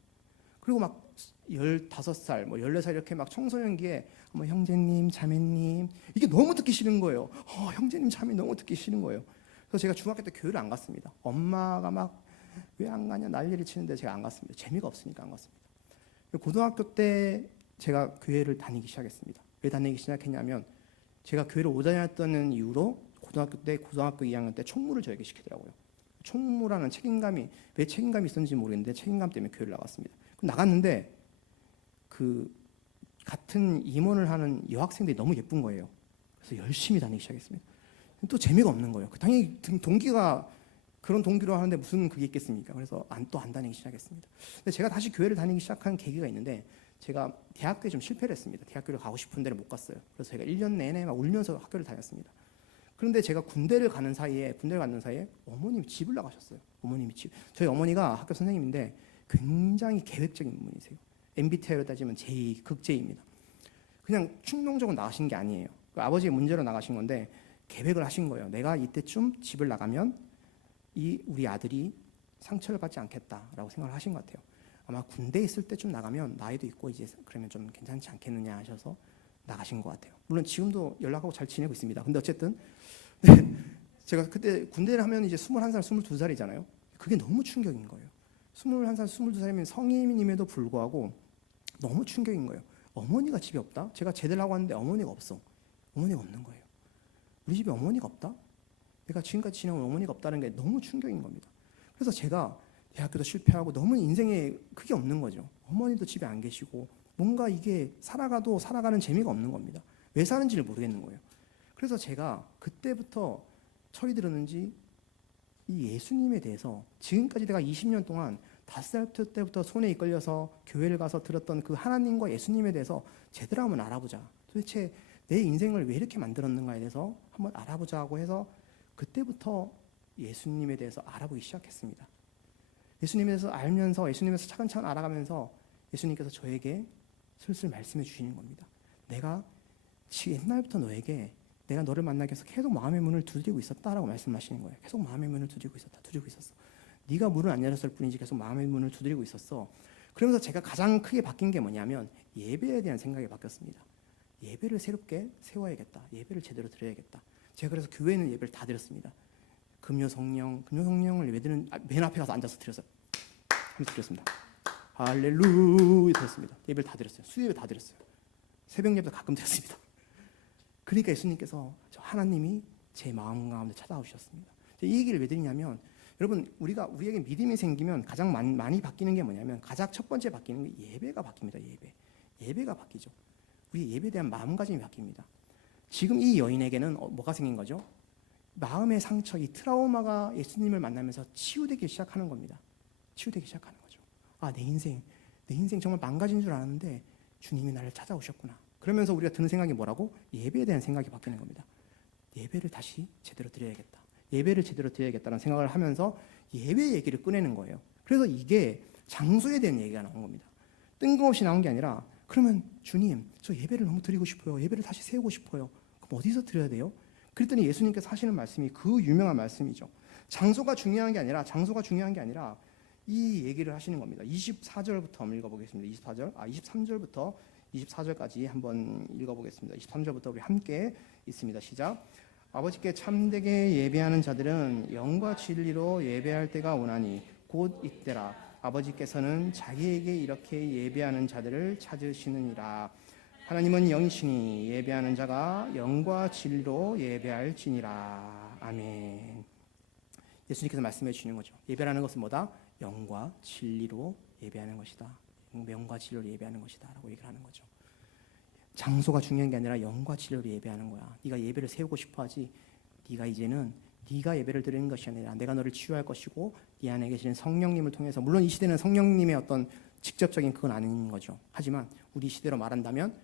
그리고 막 15살, 14살 이렇게 막 청소년기에 형제님, 자매님 이게 너무 듣기 싫은 거예요. 형제님, 자매 너무 듣기 싫은 거예요. 그래서 제가 중학교 때 교회를 안 갔습니다. 엄마가 막 왜 안 가냐 난리를 치는데 제가 안 갔습니다. 재미가 없으니까 안 갔습니다. 고등학교 때 제가 교회를 다니기 시작했습니다. 왜 다니기 시작했냐면 제가 교회를 오래 다녔던 이유로 고등학교 2학년 때 총무를 저에게 시키더라고요. 총무라는 왜 책임감이 있었는지 모르겠는데 책임감 때문에 교회를 나갔습니다. 나갔는데 그 같은 임원을 하는 여학생들이 너무 예쁜 거예요. 그래서 열심히 다니기 시작했습니다. 또 재미가 없는 거예요. 당연히 동기가 그런 동기로 하는데 무슨 그게 있겠습니까? 그래서 안 다니기 시작했습니다. 근데 제가 다시 교회를 다니기 시작한 계기가 있는데 제가 대학교에 좀 실패를 했습니다. 대학교를 가고 싶은 데를 못 갔어요. 그래서 제가 1년 내내 막 울면서 학교를 다녔습니다. 그런데 제가 군대를 가는 사이에 어머님이 집을 나가셨어요. 저희 어머니가 학교 선생님인데 굉장히 계획적인 분이세요. MBTI로 따지면 극제입니다. 그냥 충동적으로 나가신 게 아니에요. 그 아버지의 문제로 나가신 건데 계획을 하신 거예요. 내가 이때쯤 집을 나가면 이 우리 아들이 상처를 받지 않겠다라고 생각을 하신 것 같아요. 아마 군대에 있을 때쯤 나가면 나이도 있고 이제 그러면 좀 괜찮지 않겠느냐 하셔서 나가신 것 같아요. 물론 지금도 연락하고 잘 지내고 있습니다. 근데 어쨌든 제가 그때 군대를 하면 이제 21살, 22살이잖아요. 그게 너무 충격인 거예요. 21살, 22살이면 성인임에도 불구하고 너무 충격인 거예요. 어머니가 집에 없다? 제가 제대를 하고 왔는데 어머니가 없어. 어머니가 없는 거예요. 우리 집에 어머니가 없다? 내가 지금까지 지내온 어머니가 없다는 게 너무 충격인 겁니다. 그래서 제가 대학교도 실패하고 너무 인생에 그게 없는 거죠. 어머니도 집에 안 계시고 뭔가 이게 살아가도 살아가는 재미가 없는 겁니다. 왜 사는지를 모르겠는 거예요. 그래서 제가 그때부터 철이 들었는지 이 예수님에 대해서 지금까지 내가 20년 동안 5살 때부터 손에 이끌려서 교회를 가서 들었던 그 하나님과 예수님에 대해서 제대로 한번 알아보자. 도대체 내 인생을 왜 이렇게 만들었는가에 대해서 한번 알아보자고 해서 그때부터 예수님에 대해서 알아보기 시작했습니다. 예수님에 대해서 알면서 예수님에서 차근차근 알아가면서 예수님께서 저에게 슬슬 말씀해 주시는 겁니다. 내가 옛날부터 너에게 내가 너를 만나기 위해서 계속 마음의 문을 두드리고 있었다라고 말씀하시는 거예요. 계속 마음의 문을 두드리고 있었어. 네가 문을 안 열었을 뿐이지 계속 마음의 문을 두드리고 있었어. 그러면서 제가 가장 크게 바뀐 게 뭐냐면 예배에 대한 생각이 바뀌었습니다. 예배를 새롭게 세워야겠다. 예배를 제대로 드려야겠다. 제가 그래서 교회는 예배를 다 드렸습니다. 금요 성령을 예배드리는 맨 앞에 가서 앉아서 드렸어요. 하면서 드렸습니다. 할렐루야 드렸습니다. 예배를 다 드렸어요. 수요예배 다 드렸어요. 새벽 예배도 가끔 드렸습니다. 그러니까 예수님께서 하나님이 제 마음 가운데 찾아오셨습니다. 이 얘기를 왜 드리냐면 여러분 우리에게 믿음이 생기면 가장 많이 바뀌는 게 뭐냐면 가장 첫 번째 바뀌는 게 예배가 바뀝니다. 예배가 바뀌죠. 우리 예배에 대한 마음가짐이 바뀝니다. 지금 이 여인에게는 뭐가 생긴 거죠? 마음의 상처, 이 트라우마가 예수님을 만나면서 치유되기 시작하는 겁니다. 치유되기 시작하는 거죠. 아, 내 인생 정말 망가진 줄 알았는데 주님이 나를 찾아오셨구나. 그러면서 우리가 드는 생각이 뭐라고? 예배에 대한 생각이 바뀌는 겁니다. 예배를 다시 제대로 드려야겠다. 예배를 제대로 드려야겠다는 생각을 하면서 예배 얘기를 꺼내는 거예요. 그래서 이게 장소에 대한 얘기가 나온 겁니다. 뜬금없이 나온 게 아니라 그러면 주님, 저 예배를 너무 드리고 싶어요. 예배를 다시 세우고 싶어요. 그럼 어디서 드려야 돼요? 그랬더니 예수님께서 하시는 말씀이 그 유명한 말씀이죠. 장소가 중요한 게 아니라 이 얘기를 하시는 겁니다. 24절부터 한번 읽어보겠습니다. 23절부터 24절까지 한번 읽어보겠습니다. 23절부터 우리 함께 있습니다. 시작. 아버지께 참되게 예배하는 자들은 영과 진리로 예배할 때가 오나니 곧 이때라. 아버지께서는 자기에게 이렇게 예배하는 자들을 찾으시느니라. 하나님은 영이시니 예배하는 자가 영과 진리로 예배할지니라. 아멘. 예수님께서 말씀해 주시는 거죠. 예배라는 것은 뭐다? 영과 진리로 예배하는 것이다. 영과 진리로 예배하는 것이다 라고 얘기를 하는 거죠. 장소가 중요한 게 아니라 영과 진리로 예배하는 거야. 네가 예배를 세우고 싶어 하지 네가 이제는 네가 예배를 드리는 것이 아니라 내가 너를 치유할 것이고 네 안에 계시는 성령님을 통해서, 물론 이 시대는 성령님의 어떤 직접적인 그건 아닌 거죠. 하지만 우리 시대로 말한다면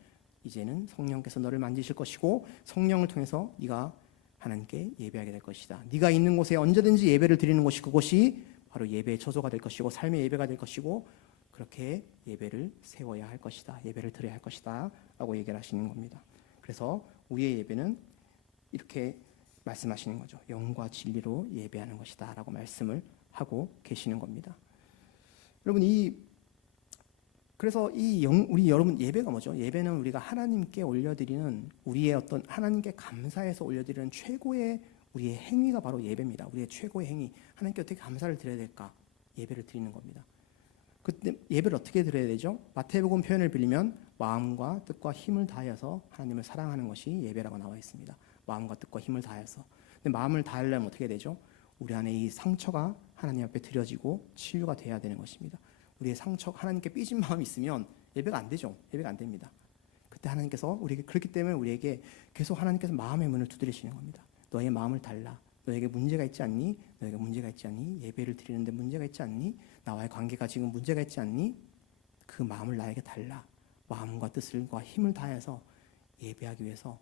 이제는 성령께서 너를 만지실 것이고 성령을 통해서 네가 하나님께 예배하게 될 것이다. 네가 있는 곳에 언제든지 예배를 드리는 곳이 그곳이 바로 예배의 처소가 될 것이고 삶의 예배가 될 것이고 그렇게 예배를 세워야 할 것이다. 예배를 드려야 할 것이다 라고 얘기를 하시는 겁니다. 그래서 우리의 예배는 이렇게 말씀하시는 거죠. 영과 진리로 예배하는 것이다 라고 말씀을 하고 계시는 겁니다. 여러분 그래서 우리 여러분 예배가 뭐죠? 예배는 우리가 하나님께 올려드리는 우리의 어떤 하나님께 감사해서 올려드리는 최고의 우리의 행위가 바로 예배입니다. 우리의 최고의 행위. 하나님께 어떻게 감사를 드려야 될까? 예배를 드리는 겁니다. 그때 예배를 어떻게 드려야 되죠? 마태복음 표현을 빌리면 마음과 뜻과 힘을 다하여서 하나님을 사랑하는 것이 예배라고 나와 있습니다. 마음과 뜻과 힘을 다하여서. 근데 마음을 다하려면 어떻게 되죠? 우리 안에 이 상처가 하나님 앞에 드려지고 치유가 돼야 되는 것입니다. 우리의 상처, 하나님께 삐진 마음이 있으면 예배가 안 되죠. 예배가 안 됩니다. 그때 하나님께서 우리에게, 그렇기 때문에 우리에게 계속 하나님께서 마음의 문을 두드리시는 겁니다. 너의 마음을 달라. 너에게 문제가 있지 않니? 너에게 문제가 있지 않니? 예배를 드리는데 문제가 있지 않니? 나와의 관계가 지금 문제가 있지 않니? 그 마음을 나에게 달라. 마음과 뜻과 힘을 다해서 예배하기 위해서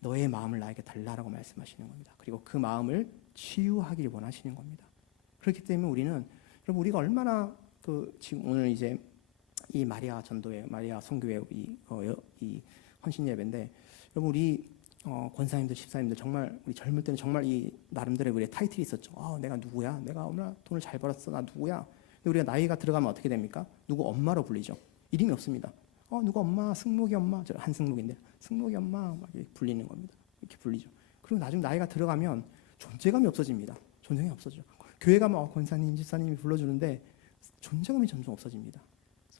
너의 마음을 나에게 달라라고 말씀하시는 겁니다. 그리고 그 마음을 치유하기를 원하시는 겁니다. 그렇기 때문에 여러분 우리가 얼마나 지금 오늘 이제 이 마리아 전도회, 마리아 선교회 이 헌신 예배인데, 여러분 우리 권사님들, 집사님들 정말 우리 젊을 때는 정말 이 나름대로 우리의 타이틀이 있었죠. 내가 누구야? 내가 얼마나 돈을 잘 벌었어? 나 누구야? 근데 우리가 나이가 들어가면 어떻게 됩니까? 누구 엄마로 불리죠. 이름이 없습니다. 누가 엄마, 승록이 엄마, 저 한승록인데 승록이 엄마 막 이렇게 불리는 겁니다. 이렇게 불리죠. 그리고 나중에 나이가 들어가면 존재감이 없어집니다. 존재감이 없어져. 교회 가면 권사님, 집사님이 불러주는데 존재감이 점점 없어집니다.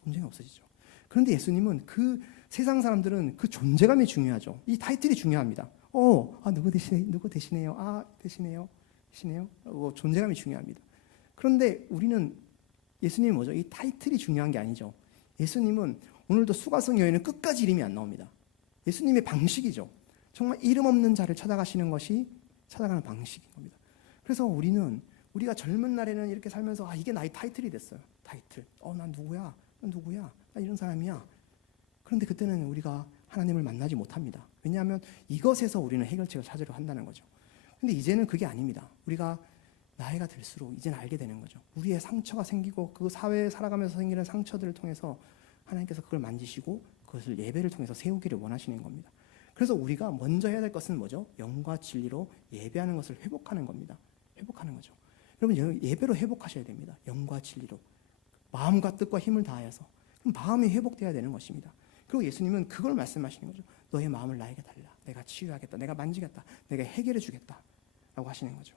존재감이 없어지죠. 그런데 예수님은 그 세상 사람들은 그 존재감이 중요하죠. 이 타이틀이 중요합니다. 누구 대신해요? 대신해요. 존재감이 중요합니다. 그런데 우리는 예수님이 뭐죠? 이 타이틀이 중요한 게 아니죠. 예수님은 오늘도 수가성 여인은 끝까지 이름이 안 나옵니다. 예수님의 방식이죠. 정말 이름 없는 자를 찾아가시는 것이 찾아가는 방식인 겁니다. 그래서 우리가 젊은 날에는 이렇게 살면서 이게 나의 타이틀이 됐어요. 타이틀. 난 누구야? 나 이런 사람이야. 그런데 그때는 우리가 하나님을 만나지 못합니다. 왜냐하면 이것에서 우리는 해결책을 찾으려 한다는 거죠. 근데 이제는 그게 아닙니다. 우리가 나이가 들수록 이제는 알게 되는 거죠. 우리의 상처가 생기고 그 사회에 살아가면서 생기는 상처들을 통해서 하나님께서 그걸 만지시고 그것을 예배를 통해서 세우기를 원하시는 겁니다. 그래서 우리가 먼저 해야 될 것은 뭐죠? 영과 진리로 예배하는 것을 회복하는 겁니다. 회복하는 거죠. 여러분 예배로 회복하셔야 됩니다. 영과 진리로. 마음과 뜻과 힘을 다하여서. 그럼 마음이 회복돼야 되는 것입니다. 그리고 예수님은 그걸 말씀하시는 거죠. 너의 마음을 나에게 달라. 내가 치유하겠다. 내가 만지겠다. 내가 해결해 주겠다. 라고 하시는 거죠.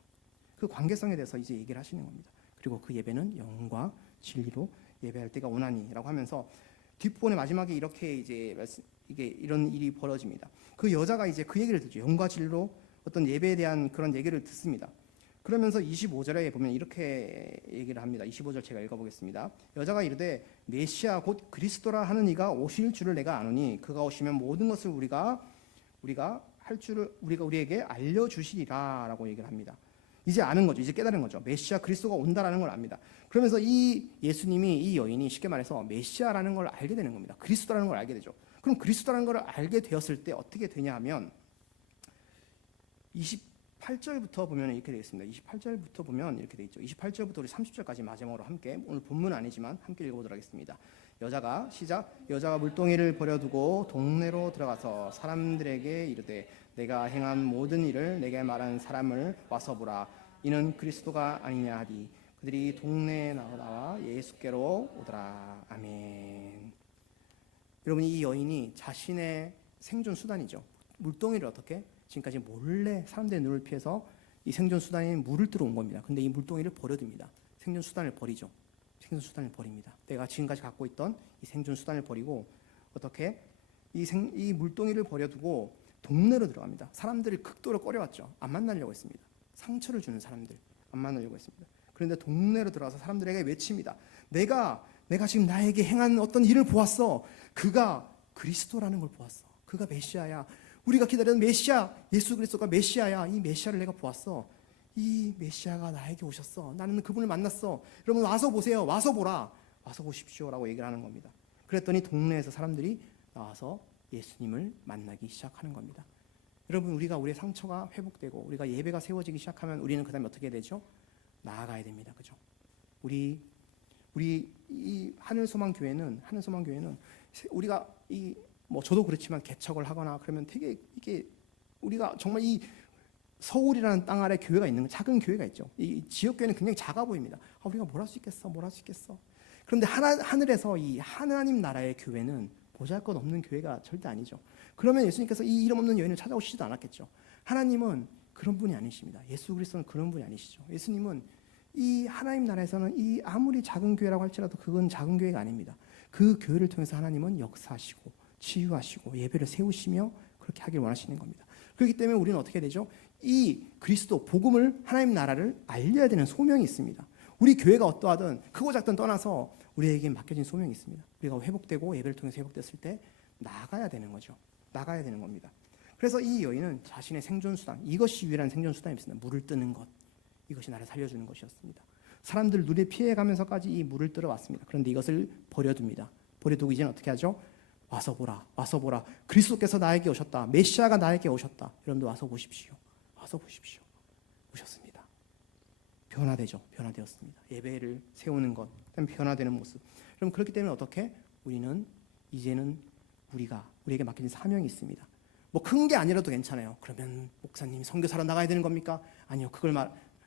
그 관계성에 대해서 이제 얘기를 하시는 겁니다. 그리고 그 예배는 영과 진리로 예배할 때가 오나니라고 하면서 뒷부분의 마지막에 이렇게 이제 이런 일이 벌어집니다. 그 여자가 이제 그 얘기를 듣죠. 영과 진리로 어떤 예배에 대한 그런 얘기를 듣습니다. 그러면서 25절에 보면 이렇게 얘기를 합니다. 25절 제가 읽어보겠습니다. 여자가 이르되 메시아 곧 그리스도라 하는 이가 오실 줄을 내가 아노니 그가 오시면 모든 것을 우리가 할 줄을 우리에게 알려주시리라라고 얘기를 합니다. 이제 아는 거죠. 이제 깨달은 거죠. 메시아 그리스도가 온다라는 걸 압니다. 그러면서 이 예수님이 이 여인이 쉽게 말해서 메시아라는 걸 알게 되는 겁니다. 그리스도라는 걸 알게 되죠. 그럼 그리스도라는 걸 알게 되었을 때 어떻게 되냐 하면 28절부터 보면 이렇게 되겠습니다. 28절부터 보면 이렇게 돼 있죠. 28절부터 우리 30절까지 마지막으로 함께 오늘 본문은 아니지만 함께 읽어보도록 하겠습니다. 여자가 물동이를 버려두고 동네로 들어가서 사람들에게 이르되 내가 행한 모든 일을 내게 말한 사람을 와서 보라. 이는 그리스도가 아니냐 하디 그들이 동네에 나와 예수께로 오더라. 아멘. 여러분 이 여인이 자신의 생존 수단이죠. 물동이를 어떻게 지금까지 몰래 사람들의 눈을 피해서 이 생존 수단인 물을 들어온 겁니다. 근데 이 물동이를 버려둡니다. 생존 수단을 버리죠. 생존 수단을 버립니다. 내가 지금까지 갖고 있던 이 생존 수단을 버리고 어떻게 이 물동이를 버려두고 동네로 들어갑니다. 사람들을 극도로 꺼려왔죠. 안 만나려고 했습니다. 상처를 주는 사람들 안 만나려고 했습니다. 그런데 동네로 들어가서 사람들에게 외칩니다. 내가 지금 나에게 행한 어떤 일을 보았어. 그가 그리스도라는 걸 보았어. 그가 메시아야. 우리가 기다리는 메시아, 예수 그리스도가 메시아야. 이 메시아를 내가 보았어. 이 메시아가 나에게 오셨어. 나는 그분을 만났어. 여러분 와서 보세요. 와서 보라. 와서 보십시오라고 얘기를 하는 겁니다. 그랬더니 동네에서 사람들이 나와서 예수님을 만나기 시작하는 겁니다. 여러분 우리가 우리의 상처가 회복되고 우리가 예배가 세워지기 시작하면 우리는 그다음에 어떻게 되죠? 나아가야 됩니다. 그죠? 우리 이 하늘소망교회는 우리가 저도 그렇지만 개척을 하거나 그러면 되게 이게 우리가 정말 이 서울이라는 땅 아래 교회가 있는 작은 교회가 있죠. 이 지역 교회는 굉장히 작아 보입니다. 우리가 뭘 할 수 있겠어? 그런데 하늘에서 이 하나님 나라의 교회는 보잘것없는 교회가 절대 아니죠. 그러면 예수님께서 이 이름 없는 여인을 찾아오시지도 않았겠죠. 하나님은 그런 분이 아니십니다. 예수 그리스도는 그런 분이 아니시죠. 예수님은 이 하나님 나라에서는 이 아무리 작은 교회라고 할지라도 그건 작은 교회가 아닙니다. 그 교회를 통해서 하나님은 역사하시고 치유하시고 예배를 세우시며 그렇게 하길 원하시는 겁니다. 그렇기 때문에 우리는 어떻게 되죠? 이 그리스도 복음을 하나님 나라를 알려야 되는 소명이 있습니다. 우리 교회가 어떠하든 크고 작든 떠나서 우리에게 맡겨진 소명이 있습니다. 우리가 회복되고 예배를 통해서 회복됐을 때 나가야 되는 거죠. 나가야 되는 겁니다. 그래서 이 여인은 자신의 생존수단, 이것이 유일한 생존수단이었습니다. 물을 뜨는 것, 이것이 나를 살려주는 것이었습니다. 사람들 눈에 피해가면서까지 이 물을 뜨러 왔습니다. 그런데 이것을 버려둡니다. 버려두고 이제는 어떻게 하죠? 와서 보라. 그리스도께서 나에게 오셨다. 메시아가 나에게 오셨다. 여러분들 와서 보십시오. 오셨습니다. 변화되었습니다. 예배를 세우는 것, 변화되는 모습. 그럼 그렇기 때문에 어떻게? 우리는 이제는 우리가 우리에게 맡겨진 사명이 있습니다. 뭐 큰 게 아니라도 괜찮아요. 그러면 목사님 선교사로 나가야 되는 겁니까? 아니요. 그걸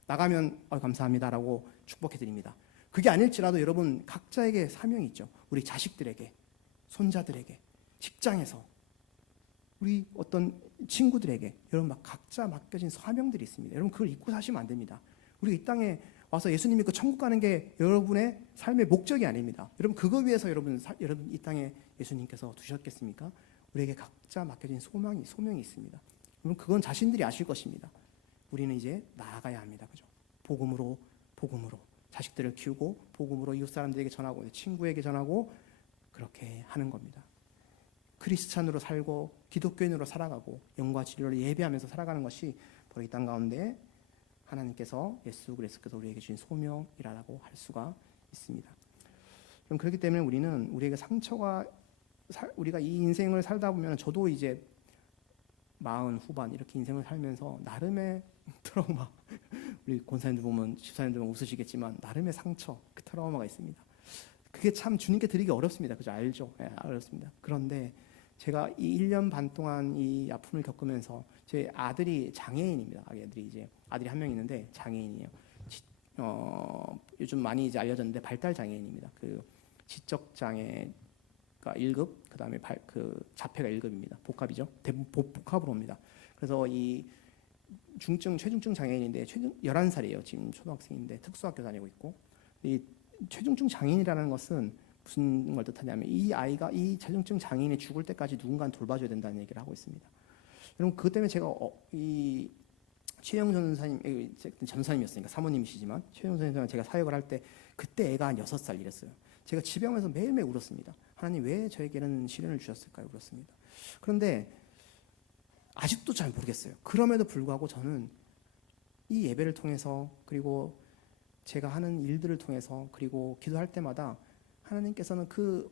나가면 감사합니다라고 축복해 드립니다. 그게 아닐지라도 여러분 각자에게 사명이 있죠. 우리 자식들에게, 손자들에게, 직장에서, 우리 어떤 친구들에게 여러분 막 각자 맡겨진 사명들이 있습니다. 여러분 그걸 잊고 사시면 안 됩니다. 우리 이 땅에 와서 예수님 믿고 천국 가는 게 여러분의 삶의 목적이 아닙니다. 여러분 그거 위해서 여러분 이 땅에 예수님께서 두셨겠습니까? 우리에게 각자 맡겨진 소명이 있습니다. 여러분 그건 자신들이 아실 것입니다. 우리는 이제 나아가야 합니다. 그죠? 복음으로 자식들을 키우고 복음으로 이웃 사람들에게 전하고 친구에게 전하고 그렇게 하는 겁니다. 크리스찬으로 살고 기독교인으로 살아가고 영과 진리를 예배하면서 살아가는 것이 바로 이 땅 가운데 하나님께서 예수 그리스도께서 우리에게 주신 소명이라고 할 수가 있습니다. 그럼 그렇기 때문에 우리는 우리에게 상처가 우리가 이 인생을 살다 보면 저도 이제 40 후반 이렇게 인생을 살면서 나름의 트라우마 우리 권사님들 보면 집사님들 보면 웃으시겠지만 나름의 상처 그 트라우마가 있습니다. 그게 참 주님께 드리기 어렵습니다. 그죠? 알죠? 네, 어렵습니다. 그런데 제가 이 1년 반 동안 이 아픔을 겪으면서 제 아들이 장애인입니다. 아들이 한 명 있는데 장애인이에요. 요즘 많이 이제 알려졌는데 발달 장애인입니다. 그 지적 장애가 1급, 그다음에 그 자폐가 1급입니다. 복합이죠. 복합으로 옵니다. 그래서 이 최중증 장애인인데 11살이에요. 지금 초등학생인데 특수학교 다니고 있고, 이 최중증 장애인이라는 것은 무슨 걸 뜻하냐면 이 아이가 이 최중증 장애인이 죽을 때까지 누군가는 돌봐줘야 된다는 얘기를 하고 있습니다. 여러분 그것 때문에 제가 이 최영 전사님, 전사님이었으니까 사모님이시지만 최영 전사님 제가 사역을 할 때 그때 애가 한 6살 이랬어요. 제가 집에 오면서 매일매일 울었습니다. 하나님 왜 저에게는 시련을 주셨을까요? 울었습니다. 그런데 아직도 잘 모르겠어요. 그럼에도 불구하고 저는 이 예배를 통해서 그리고 제가 하는 일들을 통해서 그리고 기도할 때마다 하나님께서는 그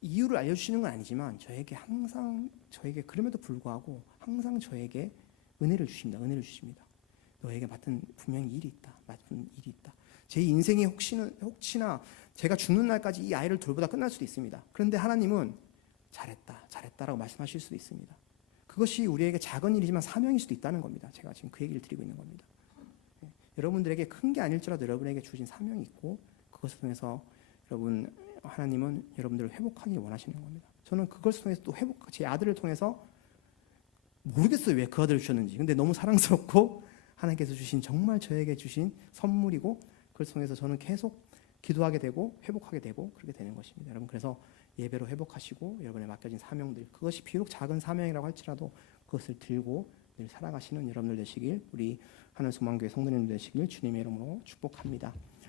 이유를 알려주시는 건 아니지만 저에게 그럼에도 불구하고 항상 저에게 은혜를 주십니다. 너에게 맡은 분명히 일이 있다. 제 인생이 혹시나 제가 죽는 날까지 이 아이를 돌보다 끝날 수도 있습니다. 그런데 하나님은 잘했다라고 말씀하실 수도 있습니다. 그것이 우리에게 작은 일이지만 사명일 수도 있다는 겁니다. 제가 지금 그 얘기를 드리고 있는 겁니다. 여러분들에게 큰 게 아닐지라도 여러분에게 주신 사명이 있고 그것을 통해서 하나님은 여러분들을 회복하기 원하시는 겁니다. 저는 그것을 통해서 또 제 아들을 통해서 모르겠어요 왜 그 아들을 주셨는지. 근데 너무 사랑스럽고 하나님께서 정말 저에게 주신 선물이고 그걸 통해서 저는 계속 기도하게 되고 회복하게 되고 그렇게 되는 것입니다. 여러분 그래서 예배로 회복하시고 여러분의 맡겨진 사명들, 그것이 비록 작은 사명이라고 할지라도 그것을 들고 늘 살아가시는 여러분들 되시길, 우리 하늘소망교회 성도님들 되시길 주님의 이름으로 축복합니다.